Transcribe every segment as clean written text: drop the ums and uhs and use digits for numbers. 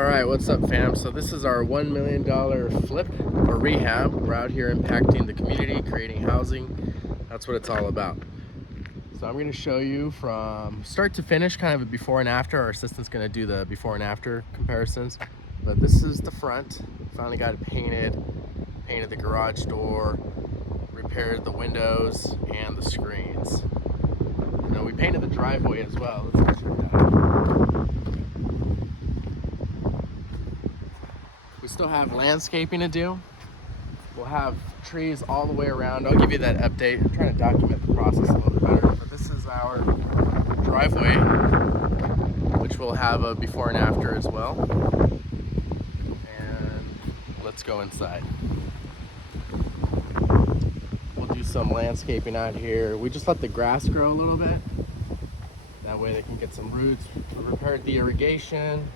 All right, what's up, fam? So this is our $1 million flip or rehab. We're out here impacting the community, creating housing. That's what it's all about. So I'm going to show you from start to finish, kind of a before and after. Our assistant's going to do the before and after comparisons. But this is the front. Finally got it painted the garage door, repaired the windows and the screens. You know, we painted the driveway as well. Let's go check that out. We still have landscaping to do. We'll have trees all the way around. I'll give you that update. I'm trying to document the process a little bit better. But this is our driveway, which will have a before and after as well. And let's go inside. We'll do some landscaping out here. We just let the grass grow a little bit. That way they can get some roots. We repaired the irrigation.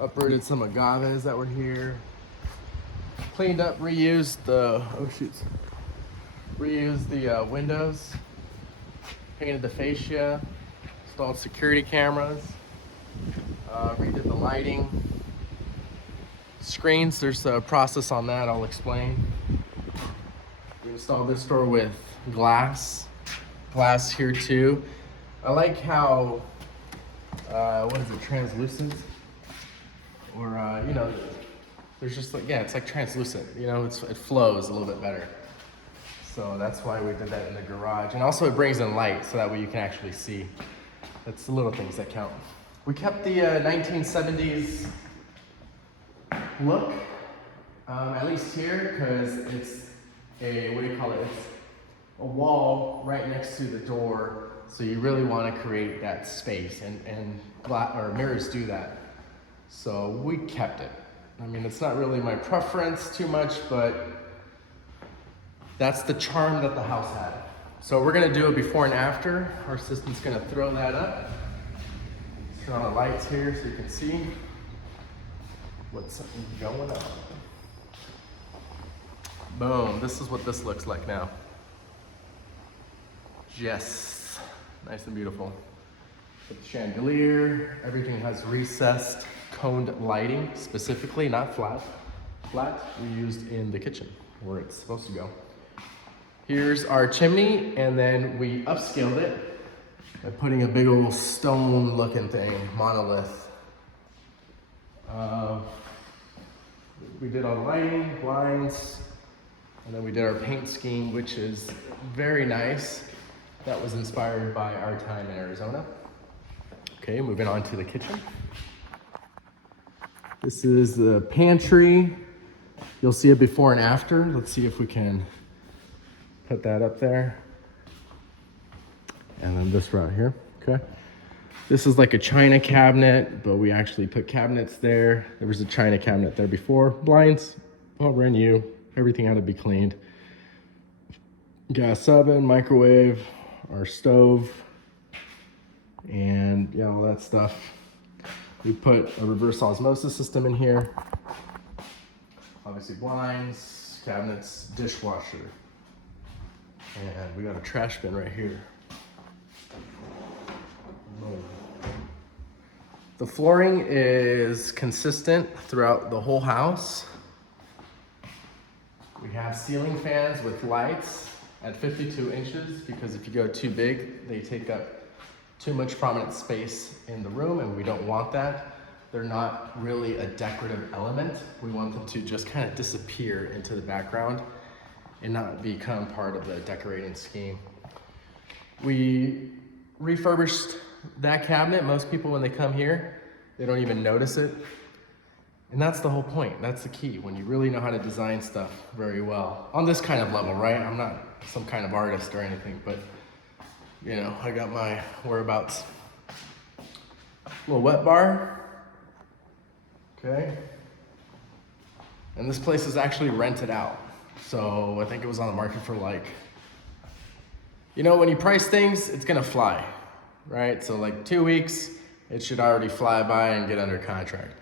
Uprooted some agaves that were here. Cleaned up, reused the windows. Painted the fascia. Installed security cameras. Redid the lighting. Screens, there's a process on that I'll explain. We installed this door with glass here too. I like how, what is it, translucent? Or, you know, there's just like, yeah, it's like translucent, you know, it flows a little bit better. So that's why we did that in the garage. And also it brings in light so that way you can actually see. That's the little things that count. We kept the 1970s look, at least here, because it's a, what do you call it? It's a wall right next to the door. So you really want to create that space, and mirrors do that. So we kept it. I mean, it's not really my preference too much, but that's the charm that the house had. So we're gonna do a before and after. Our assistant's gonna throw that up. Let's turn on the lights here so you can see what's going on. Boom, this is what this looks like now. Yes, nice and beautiful. With the chandelier, everything has recessed coned lighting, specifically, not flat. Flat we used in the kitchen where it's supposed to go. Here's our chimney, and then we upscaled it by putting a big old stone looking thing, monolith. We did all the lighting, blinds, and then we did our paint scheme, which is very nice. That was inspired by our time in Arizona. Okay, moving on to the kitchen. This is the pantry. You'll see it before and after. Let's see if we can put that up there. And then this right here, okay? This is like a china cabinet, but we actually put cabinets there. There was a china cabinet there before. Blinds, all brand new. Everything had to be cleaned. Gas oven, microwave, our stove, and yeah, all that stuff. We put a reverse osmosis system in here. Obviously blinds, cabinets, dishwasher. And we got a trash bin right here. The flooring is consistent throughout the whole house. We have ceiling fans with lights at 52 inches because if you go too big, they take up too much prominent space in the room, and we don't want that. They're not really a decorative element. We want them to just kind of disappear into the background and not become part of the decorating scheme. We refurbished that cabinet. Most people, when they come here, they don't even notice it. And that's the whole point. That's the key, when you really know how to design stuff very well. On this kind of level, right? I'm not some kind of artist or anything, but you know, I got my whereabouts. Little wet bar. Okay. And this place is actually rented out. So I think it was on the market for like, you know, when you price things, it's gonna fly, right? So like 2 weeks, it should already fly by and get under contract.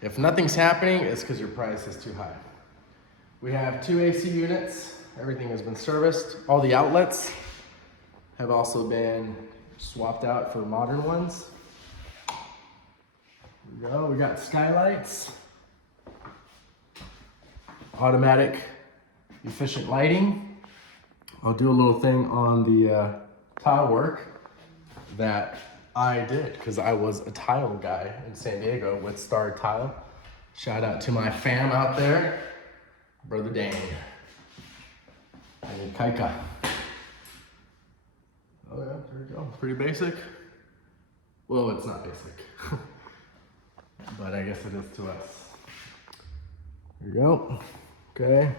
If nothing's happening, it's because your price is too high. We have 2 AC units. Everything has been serviced. All the outlets have also been swapped out for modern ones. There we go. We got skylights, automatic efficient lighting. I'll do a little thing on the tile work that I did because I was a tile guy in San Diego with Star Tile. Shout out to my fam out there, Brother Dane and Kaika. Oh yeah, there we go. Pretty basic. Well, it's not basic, but I guess it is to us. There you go. Okay.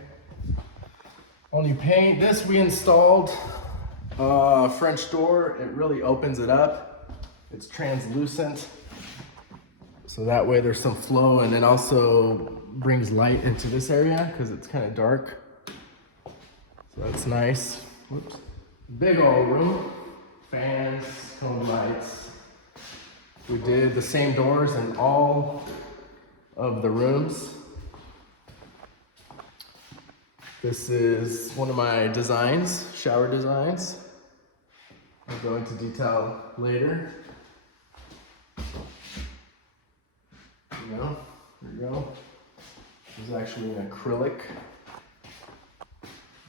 All new paint. This we installed French door. It really opens it up. It's translucent, so that way there's some flow, and it also brings light into this area because it's kind of dark. So that's nice. Whoops. Big old room. Fans, cone lights. We did the same doors in all of the rooms. This is one of my designs, shower designs. I'll go into detail later. There you go. There you go. This is actually an acrylic.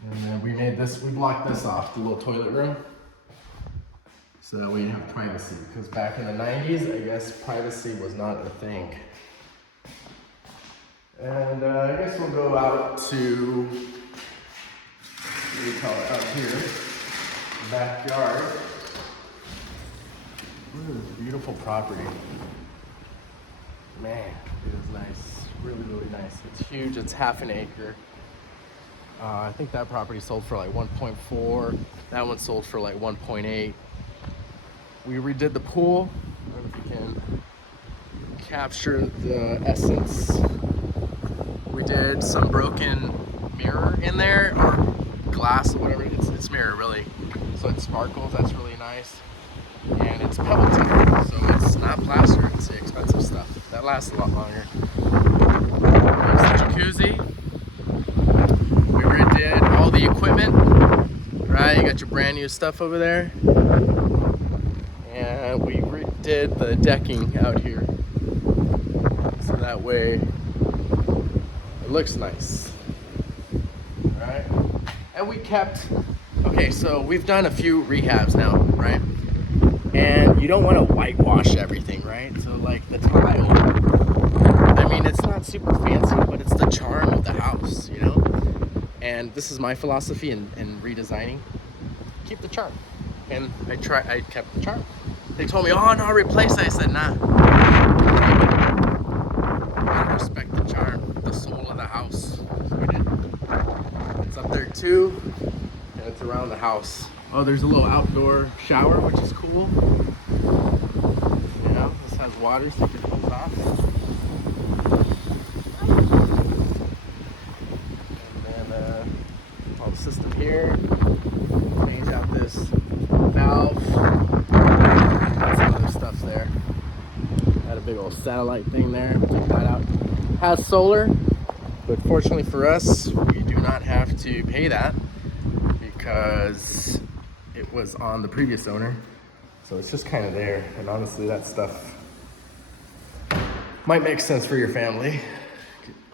And then we made this, we blocked this off, the little toilet room. So that way you have privacy. Because back in the 90s, I guess privacy was not a thing. And I guess we'll go out to, what do you call it, out here, backyard. Ooh, beautiful property. Man, it is nice, really, really nice. It's huge, it's half an acre. I think that property sold for like 1.4. That one sold for like 1.8. We redid the pool. I don't know if you can capture the essence. We did some broken mirror in there, or glass or whatever. It's mirror really. So it sparkles, that's really nice. And it's pebble tile, so it's not plaster, it's the expensive stuff. That lasts a lot longer. There's the jacuzzi. We redid all the equipment, right? You got your brand new stuff over there. And we redid the decking out here. So that way it looks nice. All right? And we kept, okay, so we've done a few rehabs now, right? And you don't want to whitewash everything, right? So like the tile, I mean, it's not super fancy, but it's the charm of the house, you know? And this is my philosophy in redesigning. Keep the charm. And I kept the charm. They told me, oh no, replace it. I said, nah. I respect the charm, the soul of the house. So we did. It's up there too, and it's around the house. Oh, there's a little outdoor shower, which is cool. You know, this has water so you can hose off. And then all the system here. Change out this valve. Some other stuff's there. Had a big old satellite thing there. Took that out. Has solar, but fortunately for us, we do not have to pay that because it was on the previous owner. So it's just kind of there. And honestly, that stuff might make sense for your family,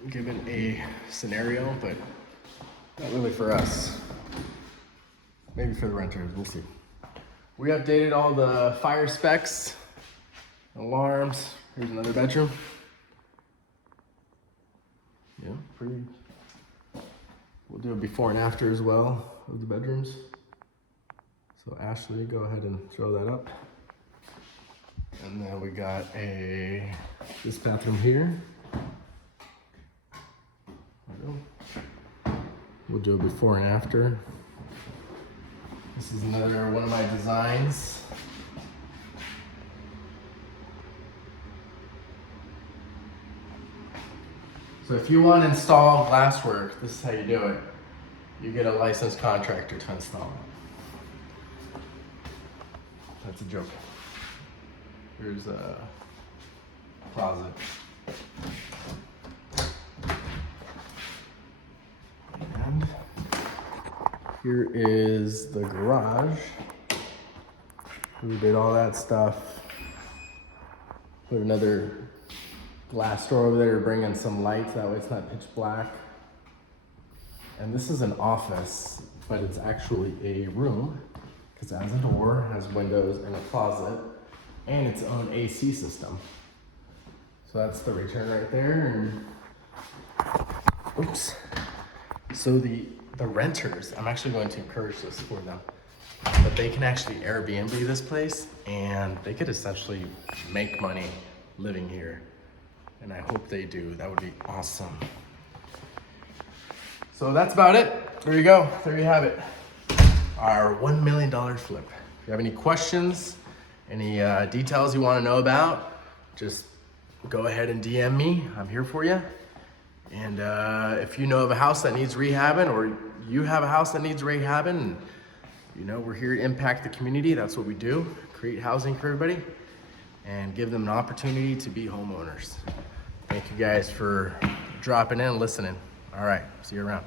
given a scenario, but not really for us. Maybe for the renters, we'll see. We updated all the fire specs, alarms. Here's another bedroom. Yeah, pretty. We'll do a before and after as well of the bedrooms. So Ashley, go ahead and show that up. And then we got this bathroom here. There we go. We'll do a before and after. This is another one of my designs. So if you want to install glasswork, this is how you do it. You get a licensed contractor to install it. That's a joke. Here's a closet. And here is the garage. We did all that stuff. Put another glass door over there to bring in some light, that way it's not pitch black. And this is an office, but it's actually a room because it has a door, has windows and a closet, and its own AC system. So that's the return right there. And oops. So the renters, I'm actually going to encourage this for them, but they can actually Airbnb this place and they could essentially make money living here. And I hope they do. That would be awesome. So that's about it. There you go. There you have it. Our $1 million flip. If you have any questions, any details you want to know about, just go ahead and DM me. I'm here for you. And if you know of a house that needs rehabbing, or you have a house that needs rehabbing, and you know we're here to impact the community, that's what we do. Create housing for everybody and give them an opportunity to be homeowners. Thank you guys for dropping in and listening. All right, see you around.